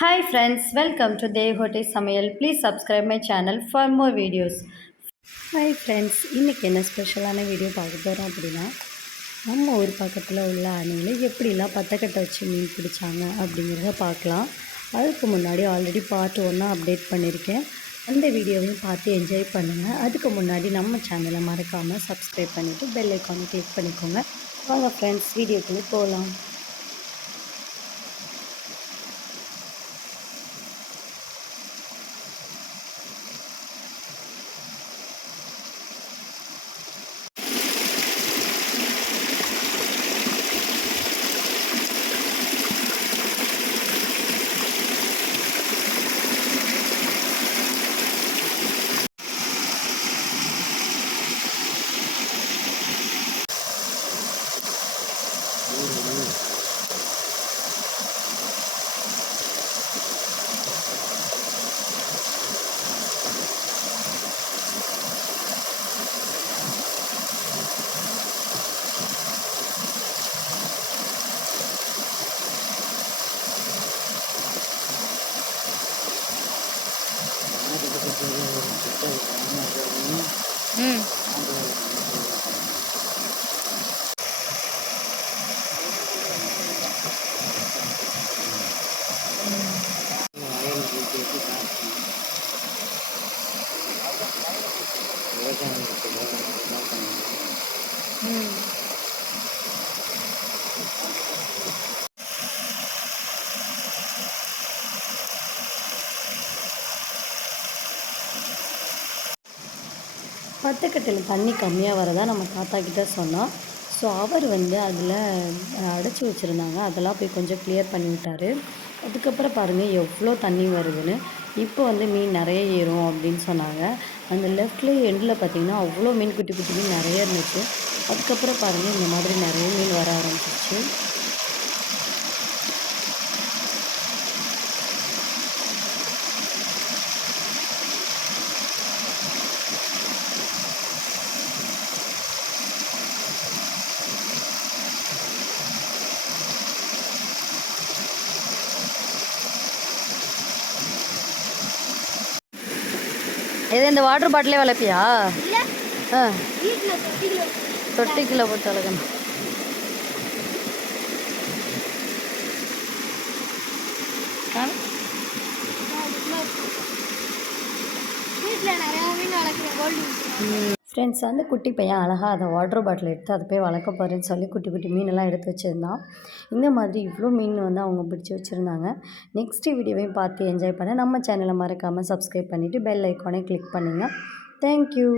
Hi friends, welcome to Devote Samayal. Please subscribe my channel for more videos. Hi friends, இன்றைக்கி என்ன ஸ்பெஷலான video பார்க்க போகிறோம் அப்படின்னா, நம்ம ஊர் பக்கத்தில் உள்ள அணையில் எப்படிலாம் பத்தக்கட்டை வச்சு மீன் பிடிச்சாங்க அப்படிங்கிறத பார்க்கலாம். அதுக்கு முன்னாடி ஆல்ரெடி பார்ட் 1 அப்டேட் பண்ணியிருக்கேன். அந்த வீடியோவையும் பார்த்து என்ஜாய் பண்ணுங்கள். அதுக்கு முன்னாடி நம்ம சேனலை மறக்காமல் சப்ஸ்கிரைப் பண்ணிவிட்டு பெல் ஐக்கானை கிளிக் பண்ணிக்கோங்க. வாங்க ஃப்ரெண்ட்ஸ், வீடியோக்குள்ளே போகலாம். பத்துக்கட்டில் தண்ணி கம்மியாக வரதா நம்ம தாத்தா கிட்ட சொன்னோம். ஸோ அவர் அதில் அடைச்சி வச்சுருந்தாங்க. அதெல்லாம் போய் கொஞ்சம் கிளியர் பண்ணி விட்டார். அதுக்கப்புறம் பாருங்கள் எவ்வளோ தண்ணி வருதுன்னு. இப்போ மீன் நிறைய ஏறும் அப்படின்னு சொன்னாங்க. அந்த லெஃப்ட்லேயே எண்டில் பார்த்திங்கன்னா அவ்வளோ மீன் குட்டி குட்டி மீன் நிறைய இருந்துச்சு. அதுக்கப்புறம் பாருங்கள் இந்த மாதிரி நிறைய மீன் வர ஆரம்பிச்சிச்சு. இது இந்த வாட்டர் பாட்டிலே வளர்ப்பியா? தொட்டிக்குள்ள போட்டு வளர்க்கணும். ஃப்ரெண்ட்ஸ் குட்டி பையன் அழகாக அதை வாட்டர் பாட்டில் எடுத்து அதை போய் வளர்க்க போகிறேன்னு சொல்லி குட்டி குட்டி மீனெல்லாம் எடுத்து வச்சுருந்தான். இந்த மாதிரி இவ்வளோ மீன் அவங்க பிடிச்சி வச்சுருந்தாங்க. நெக்ஸ்ட்டு வீடியோவையும் பார்த்து என்ஜாய் பண்ண நம்ம சேனலை மறக்காமல் சப்ஸ்கிரைப் பண்ணிவிட்டு பெல் ஐக்கானை கிளிக் பண்ணுங்கள். தேங்க்யூ.